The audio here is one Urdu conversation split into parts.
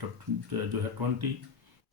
20,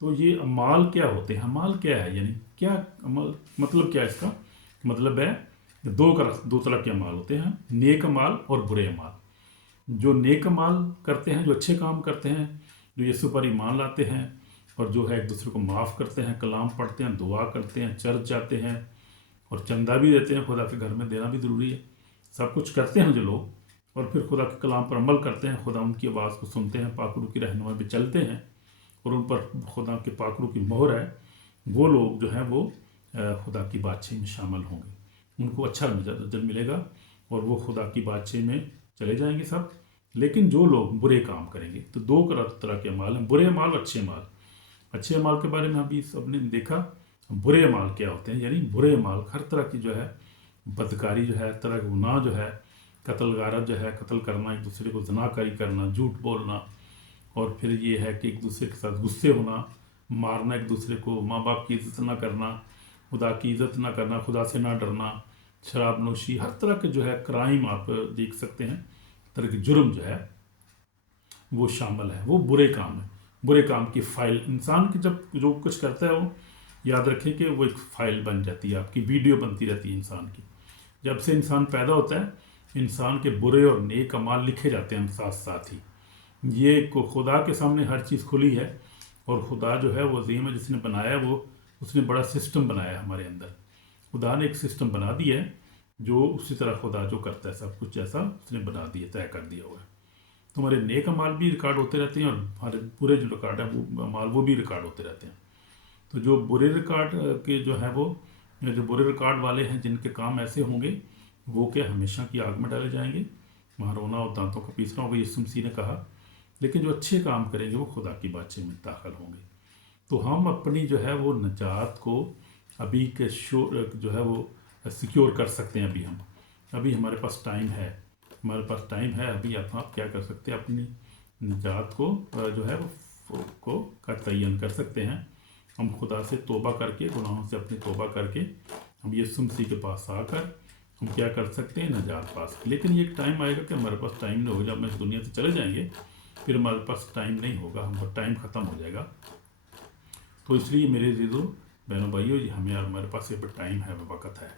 تو یہ اعمال کیا ہوتے ہیں؟ اعمال کیا ہے، یعنی کیا عمل، مطلب کیا ہے اس کا؟ مطلب ہے دو طرح کے اعمال ہوتے ہیں، نیک اعمال اور برے اعمال۔ جو نیک اعمال کرتے ہیں، جو اچھے کام کرتے ہیں، جو یسوع پر ایمان لاتے ہیں اور جو ہے ایک دوسرے کو معاف کرتے ہیں، کلام پڑھتے ہیں، دعا کرتے ہیں، چرچ جاتے ہیں اور چندہ بھی دیتے ہیں، خدا کے گھر میں دینا بھی ضروری ہے، سب کچھ کرتے ہیں جو لوگ، اور پھر خدا کے کلام پر عمل کرتے ہیں، خدا ان کی آواز کو سنتے ہیں، پاک روح کی رہنمائی پہ چلتے ہیں اور ان پر خدا کے پاک روح کی مہر ہے، وہ لوگ جو ہیں وہ خدا کی بادشاہی میں شامل ہوں گے، ان کو اچھا رزلٹ ملے گا اور وہ خدا کی بادشاہی میں چلے جائیں گے سب۔ لیکن جو لوگ برے کام کریں گے، تو دو طرح کے اعمال ہیں، برے اعمال اور اچھے اعمال۔ اچھے اعمال کے بارے میں ابھی سب نے دیکھا، برے اعمال کیا ہوتے ہیں، یعنی برے اعمال ہر طرح کی جو ہے بدکاری جو ہے، ہر طرح کا گناہ جو ہے، قتل غارت جو ہے، قتل کرنا، ایک دوسرے کو زنا کاری کرنا، جھوٹ بولنا، اور پھر یہ ہے کہ ایک دوسرے کے ساتھ غصے ہونا، مارنا ایک دوسرے کو، ماں باپ کی عزت نہ کرنا، خدا کی عزت نہ کرنا، خدا سے نہ ڈرنا، شراب نوشی، ہر طرح کے جو ہے کرائم آپ دیکھ سکتے ہیں، طرح کے جرم جو ہے وہ شامل ہے، وہ برے کام ہے۔ برے کام کی فائل انسان کی جب جو کچھ کرتا ہے وہ یاد رکھیں کہ وہ ایک فائل بن جاتی ہے، آپ کی ویڈیو بنتی رہتی ہے انسان کی۔ جب سے انسان پیدا ہوتا ہے، انسان کے برے اور نیک اعمال لکھے جاتے ہیں ساتھ ساتھ ہی۔ یہ خدا کے سامنے ہر چیز کھلی ہے، اور خدا جو ہے وہ عظیم ہے، جس نے بنایا وہ اس نے بڑا سسٹم بنایا ہے ہمارے اندر۔ خدا نے ایک سسٹم بنا دیا ہے، جو اسی طرح خدا جو کرتا ہے سب کچھ جیسا اس نے بنا دیا، طے کر دیا ہوا ہے۔ تو ہمارے نیک اعمال بھی ریکارڈ ہوتے رہتے ہیں، اور ہمارے برے جو ریکارڈ ہے وہ اعمال وہ بھی ریکارڈ ہوتے رہتے ہیں۔ تو جو برے ریکارڈ کے جو ہے وہ جو برے ریکارڈ والے ہیں، جن کے کام ایسے ہوں گے، وہ کہ ہمیشہ کی آگ میں ڈالے جائیں گے، وہاں رونا اور دانتوں کا پیسنا ہوگا، یسوع مسیح نے کہا۔ لیکن جو اچھے کام کریں گے وہ خدا کی بادشاہی میں داخل ہوں گے۔ تو ہم اپنی جو ہے وہ نجات کو ابھی کے جو ہے وہ سیکیور کر سکتے ہیں۔ ابھی ہمارے پاس ٹائم ہے، ابھی آپ کیا کر سکتے ہیں، اپنی نجات کو جو ہے وہ کا تعین کر سکتے ہیں۔ ہم خدا سے توبہ کر کے، گناہوں سے اپنی توبہ کر کے، ہم یسوع مسیح کے پاس آ کر ہم کیا کر سکتے ہیں، نجات پا سکتے۔ لیکن یہ ایک ٹائم آئے گا کہ ہمارے پاس ٹائم نہیں ہوگا، جب ہم اس دنیا سے چلے جائیں گے پھر ہمارے پاس ٹائم نہیں ہوگا، ہمارا ٹائم ختم ہو جائے گا۔ تو اس لیے میرے عزیزو بہنوں بھائیو، ہمارے پاس یہ ٹائم ہے، وقت ہے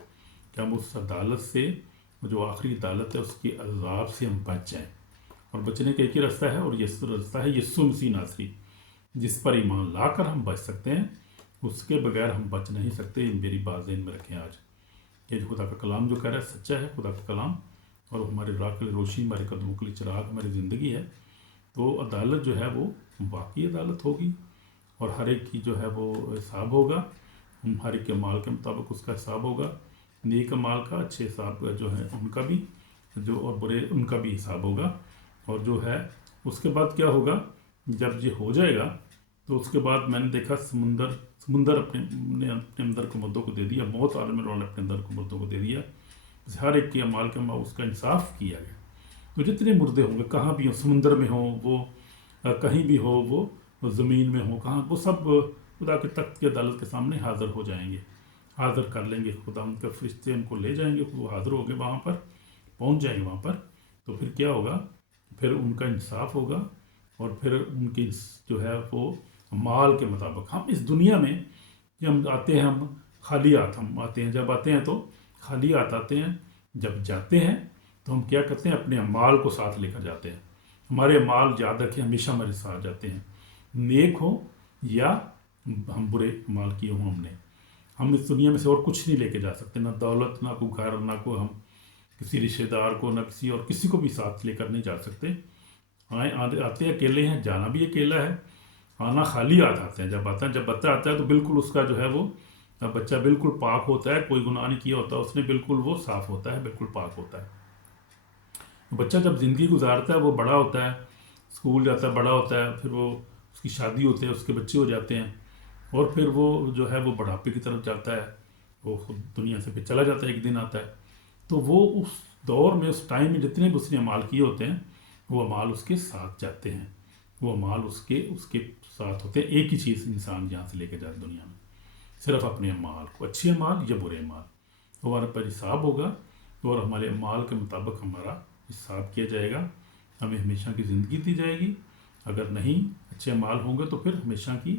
کہ ہم اس عدالت سے، جو آخری عدالت ہے، اس کے عذاب سے ہم بچ جائیں۔ اور بچنے کا ایک ہی راستہ ہے، اور یہ راستہ ہے یسوع مسیح ناصری، جس پر ایمان لا کر ہم بچ سکتے ہیں، اس کے بغیر ہم بچ نہیں سکتے۔ میری بات ذہن میں رکھیں آج، یہ خدا کا کلام جو کہہ رہا ہے سچا ہے، خدا کا کلام، اور ہمارے راہ کے لیے روشنی، ہمارے قدموں کے لیے چراغ ہماری زندگی ہے۔ تو عدالت جو ہے وہ واقعی عدالت ہوگی، اور ہر ایک کی جو ہے وہ حساب ہوگا، ہر ایک کے مال کے مطابق اس کا حساب ہوگا، نیک مال کا، اچھے حساب جو ہے ان کا بھی، اور برے ان کا بھی حساب ہوگا۔ اور جو ہے اس کے بعد کیا ہوگا، جب یہ ہو جائے گا تو اس کے بعد میں نے دیکھا سمندر اپنے اندر کو مردوں کو دے دیا، موت عالم روح نے اپنے اندر کو مردوں کو دے دیا، ہر ایک کے مال کے اس کا انصاف کیا گیا۔ تو جتنے مردے ہوں گے، کہاں بھی ہوں، سمندر میں ہوں وہ، کہیں بھی ہو وہ زمین میں ہو، کہاں، وہ سب خدا کے تخت کی عدالت کے سامنے حاضر ہو جائیں گے، حاضر کر لیں گے، خدا ان کے فرشتے ان کو لے جائیں گے، وہ حاضر ہو گئے وہاں پر، پہنچ جائیں گے وہاں پر۔ تو پھر کیا ہوگا، پھر ان کا انصاف ہوگا، اور پھر ان کی جو ہے وہ مال کے مطابق۔ ہم اس دنیا میں جب ہم آتے ہیں، ہم خالی ہاتھ ہم آتے ہیں، جب آتے ہیں تو خالی ہاتھ آتے ہیں، جب جاتے ہیں تو ہم کیا کرتے ہیں، اپنے مال کو ساتھ لے کر جاتے ہیں۔ ہمارے مال یاد رکھیں ہمیشہ ہمارے ساتھ جاتے ہیں، نیک ہو یا ہم برے مال کیے ہوں ہم نے۔ ہم اس دنیا میں سے اور کچھ نہیں لے کے جا سکتے، نہ دولت، نہ کوئی گھر، نہ کوئی ہم کسی رشتہ دار کو، نہ کسی کو بھی ساتھ لے کر نہیں جا سکتے۔ آتے اکیلے ہیں، جانا بھی اکیلا ہے، آنا خالی ہاتھ آتے ہیں۔ جب بچہ آتا ہے تو بالکل اس کا جو ہے وہ بچہ بالکل پاک ہوتا ہے، کوئی گناہ نہیں کیا ہوتا اس نے، بالکل وہ صاف ہوتا ہے، بالکل پاک ہوتا ہے۔ بچہ جب زندگی گزارتا ہے، وہ بڑا ہوتا ہے، اسکول جاتا ہے، بڑا ہوتا ہے، پھر وہ اس کی شادی ہوتی ہے، اس کے بچے ہو جاتے ہیں، اور پھر وہ جو ہے وہ بڑھاپے کی طرف جاتا ہے، وہ خود دنیا سے پھر چلا جاتا ہے، ایک دن آتا ہے۔ تو وہ اس دور میں، اس ٹائم میں جتنے بھی اس نے اعمال کیے ہوتے ہیں، وہ اعمال اس کے ساتھ جاتے ہیں، وہ اعمال اس کے ساتھ ہوتے ہیں۔ ایک ہی چیز انسان یہاں سے لے کے جاتا دنیا میں، صرف اپنے اعمال کو، اچھے اعمال یا برے اعمال، ہمارے پر حساب ہوگا، اور ہمارے اعمال کے مطابق ہمارا حساب کیا جائے گا۔ ہمیں ہمیشہ کی زندگی دی جائے گی، اگر نہیں اچھے اعمال ہوں گے تو پھر ہمیشہ کی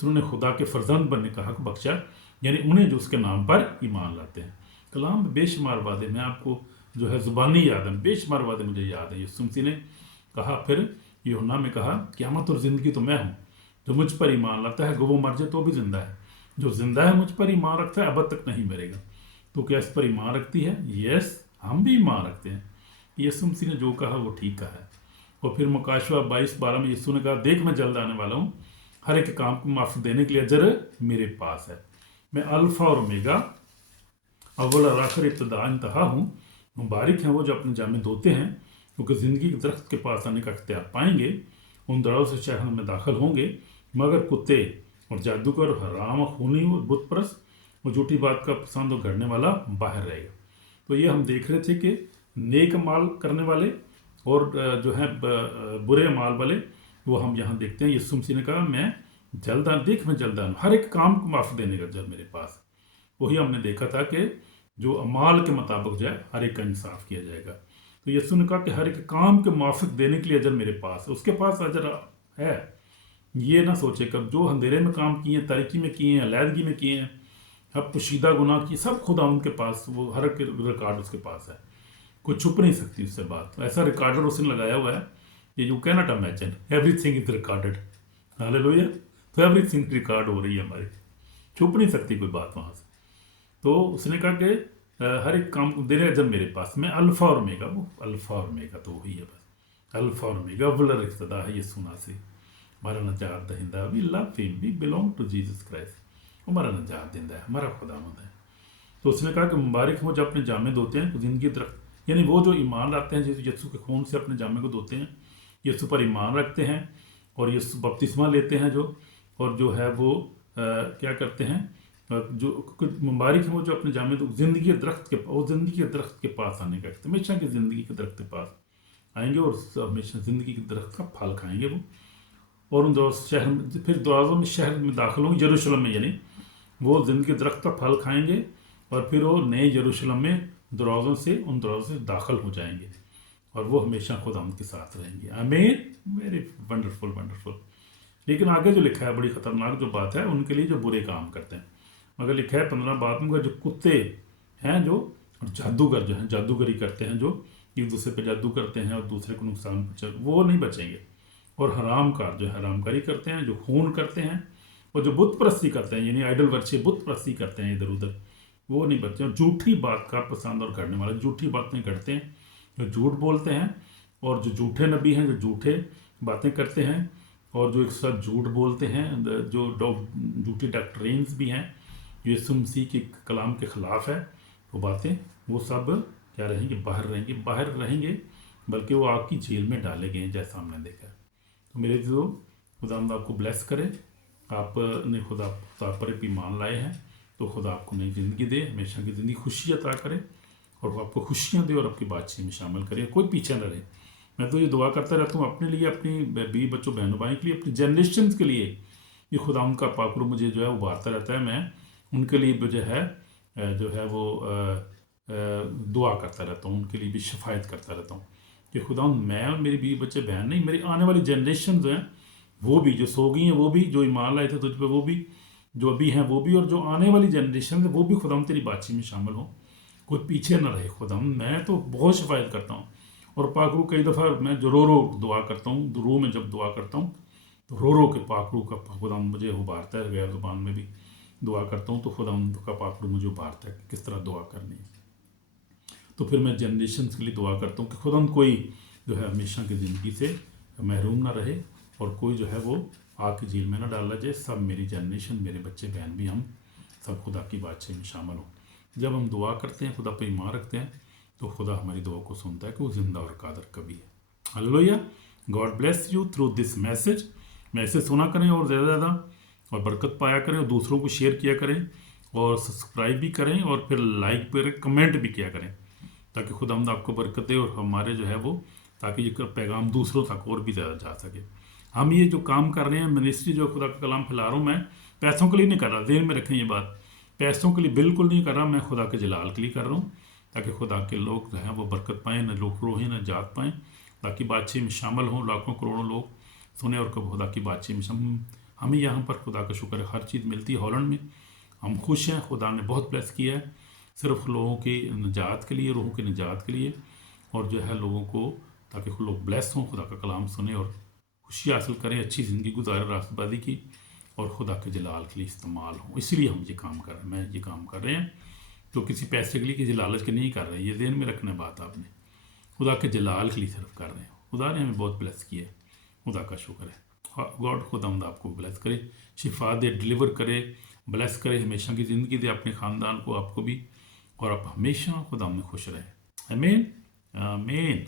تو انہوں نے خدا کے فرزند بننے کا حق بخشا، یعنی انہیں جو اس کے نام پر ایمان لاتے ہیں۔ کلام میں بے شمار وعدے، میں آپ کو جو ہے زبانی یاد ہے، بے شمار وعدے مجھے یاد ہے۔ یسوع مسیح نے کہا، پھر یوحنا میں کہا، قیامت اور زندگی تو میں ہوں، جو مجھ پر ایمان لاتا ہے وہ مر جائے تو بھی زندہ ہے، جو زندہ ہے مجھ پر ایمان رکھتا ہے ابد تک نہیں مرے گا۔ تو کیا اس پر ایمان رکھتی ہے؟ یس، ہم بھی ایمان رکھتے ہیں۔ یسوع مسیح نے جو کہا وہ ٹھیک کہا ہے۔ اور پھر مکاشوہ 22:12 میں یسوع نے کہا، دیکھ میں جلد آنے والا ہوں، ہر ایک کام کو معاف دینے کے لیے اجر میرے پاس ہے۔ میں الفا اور اومیگا، اول اور آخر، ابتدا انتہا ہوں۔ مبارک ہیں وہ جو اپنے جامے دھوتے ہیں، کیونکہ زندگی کے درخت کے پاس آنے کا اختیار پائیں گے۔ ان دروازوں سے شہر میں داخل ہوں گے، مگر کتے اور جادوگر اور حرام اور خونی اور بت پرست اور جھوٹی بات کا پسند اور گھڑنے والا باہر رہے گا۔ تو یہ ہم دیکھ رہے تھے کہ نیک مال کرنے والے اور جو ہیں برے مال والے، وہ ہم یہاں دیکھتے ہیں۔ یسوع مسیح نے کہا، میں جلد دیکھ میں جلد آؤں، ہر ایک کام کو معاف دینے کا جب میرے پاس۔ وہی ہم نے دیکھا تھا کہ جو اعمال کے مطابق جو ہے ہر ایک کا انصاف کیا جائے گا۔ تو یسوع نے کہا کہ ہر ایک کام کے موافق دینے کے لیے اجر میرے پاس ہے، اس کے پاس اجر ہے۔ یہ نہ سوچے کب جو اندھیرے میں کام کیے ہیں، تاریکی میں کیے ہیں، علیحدگی میں کیے ہیں، اب پوشیدہ گناہ کی، سب خدا ان کے پاس، وہ ہر ایک ریکارڈ اس کے پاس ہے، کوئی چھپ نہیں سکتی اس سے بات۔ ایسا ریکارڈر اس نے لگایا ہوا ہے کہ you can not imagine, everything is recorded. Hallelujah. تو ایوری تھنگ ریکارڈ ہو رہی ہے ہماری، چھپ نہیں سکتی کوئی بات وہاں سے۔ تو اس نے کہا کہ ہر ایک کام کو دینے جب میرے پاس، میں الفا اور اومیگا، وہ الفا اور اومیگا تو وہی ہے بس، الفا اور اومیگا، اول اور ابتدا ہے یسوع مسیح، ہمارا نجات دہندہ۔ وی لو ہم، we belong to Jesus Christ, ہمارا نجات دہندہ ہے، ہمارا خداوند ہے۔ تو اس نے کہا کہ مبارک ہوں جو اپنے جامے دھوتے ہیں، زندگی درخت، یعنی وہ جو ایمان لاتے ہیں، جیسے یسوع کے خون سے اپنے جامے کو دھوتے ہیں، یسوع پر ایمان رکھتے ہیں اور یسوع بپتسمہ لیتے ہیں جو، اور جو ہے وہ کیا کرتے ہیں، جو مبارک ہیں وہ جو اپنے جامے زندگی کے درخت کے، وہ زندگی کے درخت کے پاس آنے کا، ہمیشہ کی زندگی کے درخت کے پاس آئیں گے اور ہمیشہ زندگی کے درخت کا پھل کھائیں گے وہ۔ اور ان شہر میں، پھر دروازوں میں شہر میں داخل ہوں گے، یروشلم میں، یعنی وہ زندگی کے درخت کا پھل کھائیں گے اور پھر وہ نئے یروشلم میں دروازوں سے، ان دروازوں سے داخل ہو جائیں گے اور وہ ہمیشہ خداوند کے ساتھ رہیں گے۔ آمین۔ Very wonderful wonderful. لیکن آگے جو لکھا ہے بڑی خطرناک جو بات ہے ان کے لیے جو برے کام کرتے ہیں، مگر لکھا ہے 15 بات میں، جو کتے ہیں جو، اور جادوگر جو ہیں، جادوگری کرتے ہیں، جو ایک دوسرے پہ جادو کرتے ہیں اور دوسرے کو نقصان پہنچا، وہ نہیں بچیں گے۔ اور حرام کار جو حرام کاری کرتے ہیں، جو خون کرتے ہیں، اور جو بت پرستی کرتے ہیں، یعنی آئیڈل ورشپ، بت پرستی کرتے ہیں ادھر ادھر، وہ نہیں بچتے۔ اور جھوٹی بات کا پسند اور گھڑنے والے، جھوٹی باتیں گھڑتے ہیں، جو جھوٹ بولتے ہیں، اور جو جھوٹے نبی ہیں، جو جھوٹے باتیں کرتے ہیں اور جو ایک ساتھ جھوٹ بولتے ہیں، جو جھوٹی ڈاکٹرینز بھی ہیں، جو یسوع مسیح کے کلام کے خلاف ہے، وہ باتیں، وہ سب کیا رہیں گے؟ باہر رہیں گے، بلکہ وہ آگ کی جھیل میں ڈالے گئے ہیں، جیسا ہم نے دیکھا ہے۔ تو میرے جو خداوند آپ کو بلیس کرے، آپ نے خدا پر ایمان لائے ہیں تو خدا آپ کو نئی زندگی دے، ہمیشہ کی زندگی خوشی عطا کرے، اور وہ آپ کو خوشیاں دے اور آپ کی بادشاہی میں شامل کرے، کوئی پیچھے نہ رہے۔ میں تو یہ دعا کرتا رہتا ہوں اپنے لیے، اپنی بیوی بچوں بہنوں بھائی کے لیے، اپنی جنریشنز کے لیے، یہ خدا ان کا پاک روح مجھے جو ہے ابھارتا رہتا ہے، میں ان کے لیے جو ہے وہ دعا کرتا رہتا ہوں، ان کے لیے بھی شفاعت کرتا رہتا ہوں کہ خدا میں اور میری بیوی بچے بہن نہیں، میری آنے والی جنریشن جو ہیں وہ بھی، جو سو گئی ہیں وہ بھی، جو ایمان لائے تھے تجھ پہ وہ بھی، جو ابھی ہیں وہ بھی، اور جو آنے والی جنریشن ہے وہ بھی خدا تیری بادشاہی میں شامل ہوں، کوئی پیچھے نہ رہے۔ خدا میں تو بہت شفاعت کرتا ہوں، اور پاک روح کئی دفعہ میں جو رو دعا کرتا ہوں، روح میں جب دعا کرتا ہوں تو رو کے پاک روح کا خدا مجھے ابھارتا ہے، غیر زبان میں بھی دعا کرتا ہوں تو خدا کا پاک روح مجھے ابھارتا ہے کہ کس طرح دعا کرنی ہے۔ تو پھر میں جنریشنز کے لیے دعا کرتا ہوں کہ خدا کوئی جو ہے ہمیشہ کی زندگی سے محروم نہ رہے، اور کوئی جو ہے وہ آگ کی جھیل میں نہ ڈالا جائے، سب میری جنریشن، میرے بچے بہن بھی، ہم سب خدا کی بادشاہی میں شامل ہوں۔ جب ہم دعا کرتے ہیں، خدا پہ ایمان رکھتے ہیں، تو خدا ہماری دعا کو سنتا ہے کہ وہ زندہ اور قادر کبھی ہے۔ Hallelujah. God bless you through this message. Message سنا کریں اور زیادہ زیادہ، اور برکت پایا کریں، اور دوسروں کو شیئر کیا کریں، اور سبسکرائب بھی کریں، اور پھر لائک پہ کمنٹ بھی کیا کریں، تاکہ خدا ہم آپ کو برکت دے، اور ہمارے جو ہے وہ، تاکہ یہ پیغام دوسروں تک اور بھی زیادہ جا سکے۔ ہم یہ جو کام کر رہے ہیں، منسٹری جو خدا کا کلام پھیلا رہا ہوں، میں پیسوں کے لیے نہیں کر رہا، ذہن میں رکھیں یہ بات، پیسوں کے لیے بالکل نہیں کر رہا، میں خدا کے جلال کے لیے کر رہا ہوں، تاکہ خدا کے لوگ جو ہیں وہ برکت پائیں، نہ لوگ روحیں، نہ جات پائیں، باقی بادشاہی میں شامل ہوں، لاکھوں کروڑوں لوگ سنیں اور کب خدا کی بادشاہی میں ہمیں یہاں پر خدا کا شکر ہے ہر چیز ملتی ہے ہالینڈ میں، ہم خوش ہیں، خدا نے بہت بلیس کیا ہے صرف لوگوں کی نجات کے لیے، روحوں کی نجات کے لیے، اور جو ہے لوگوں کو تاکہ لوگ بلیس ہوں، خدا کا کلام سنیں اور خوشی حاصل کریں، اچھی زندگی گزاریں راست بازی کی، اور خدا کے جلال کے لیے استعمال ہوں۔ اس لیے ہم یہ کام کر رہے ہیں، میں یہ کام کر رہے ہیں، تو کسی پیسے کے لیے کسی لالچ کے نہیں کر رہے، یہ ذہن میں رکھنا بات آپ نے، خدا کے جلال کے لیے صرف کر رہے ہیں۔ خدا نے ہمیں بہت بلیس کیا ہے، خدا کا شکر ہے۔ گاڈ خداوند آپ کو بلیس کرے، شفا دے، ڈلیور کرے، بلیس کرے، ہمیشہ کی زندگی دے اپنے خاندان کو، آپ کو بھی، اور آپ ہمیشہ خدا میں خوش رہیں۔ آمین آمین۔